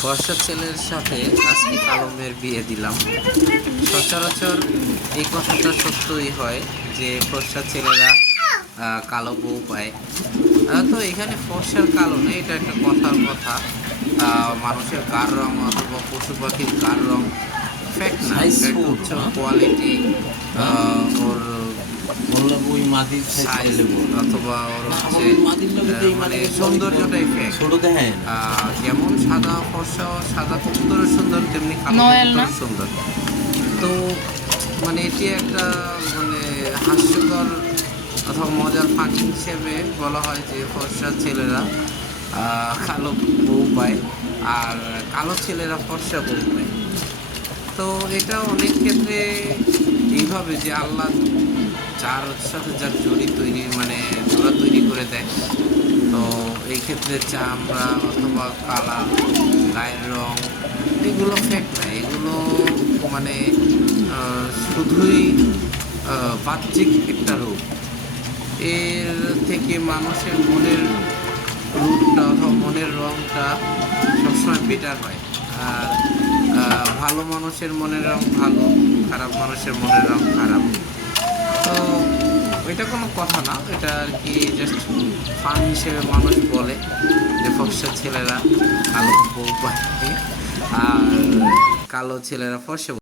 ফর্সা ছেলের সাথে আজকে কালো মেয়ের বিয়ে দিলাম। সচরাচর এই কথাটা সত্যই হয় যে ফর্সা ছেলেরা কালো বউ পায়। তো এখানে ফর্সার কালো নেই এটা একটা কথার কথা। মানুষের কার রং অথবা পশু পাখির কার রং? ফ্যাক্ট না। হচ্ছে কোয়ালিটি ওর ওই সাইজ অথবা ওর হচ্ছে মানে ছোট দেখেন। যেমন সাদা ফর্সা সাদা কবুতরের সুন্দর তেমনি কালো সুন্দর। তো মানে এটি একটা মানে হাস্যকর অথবা মজার ফাঁকি হিসেবে বলা হয় যে ফর্সা ছেলেরা কালো বউ পায় আর কালো ছেলেরা ফর্সা বউ পায়। তো এটা অনেক ক্ষেত্রে এইভাবে যে আল্লাহ যার সাথে যার জড়ি তৈরি মানে জোড়া তৈরি করে দেয়। তো এই ক্ষেত্রে চামড়া অথবা কালার গায়ের রং, এগুলো ফ্যাক্ট না। এগুলো মানে শুধুই বাহ্যিক একটা রূপ। এর থেকে মানুষের মনের রূপটা অথবা মনের রংটা সবসময় বেটার হয়। আর ভালো মানুষের মনের রং ভালো, খারাপ মানুষের মনের রং খারাপ। তো এটা কোনো কথা না। এটা আর কি জাস্ট ফান হিসেবে মানুষ বলে যে ফর্সা ছেলেরা কালো বউ পায়। আর কালো ছেলেরা ফর্সা